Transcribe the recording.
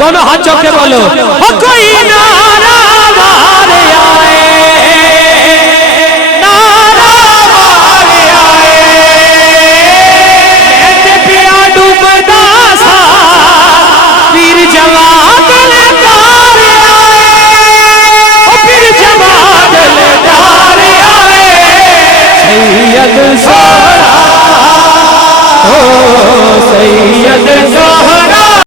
दोनों हाथ चौक के बोलो हो कोई नारा वारे आए, नारा वारे आए, मैं ते पिया डूबदा सा पीर जवाद लदार आए, ओ पीर जवाद लदार आए, सैयद ज़ोहरा ओ सैयद ज़ोहरा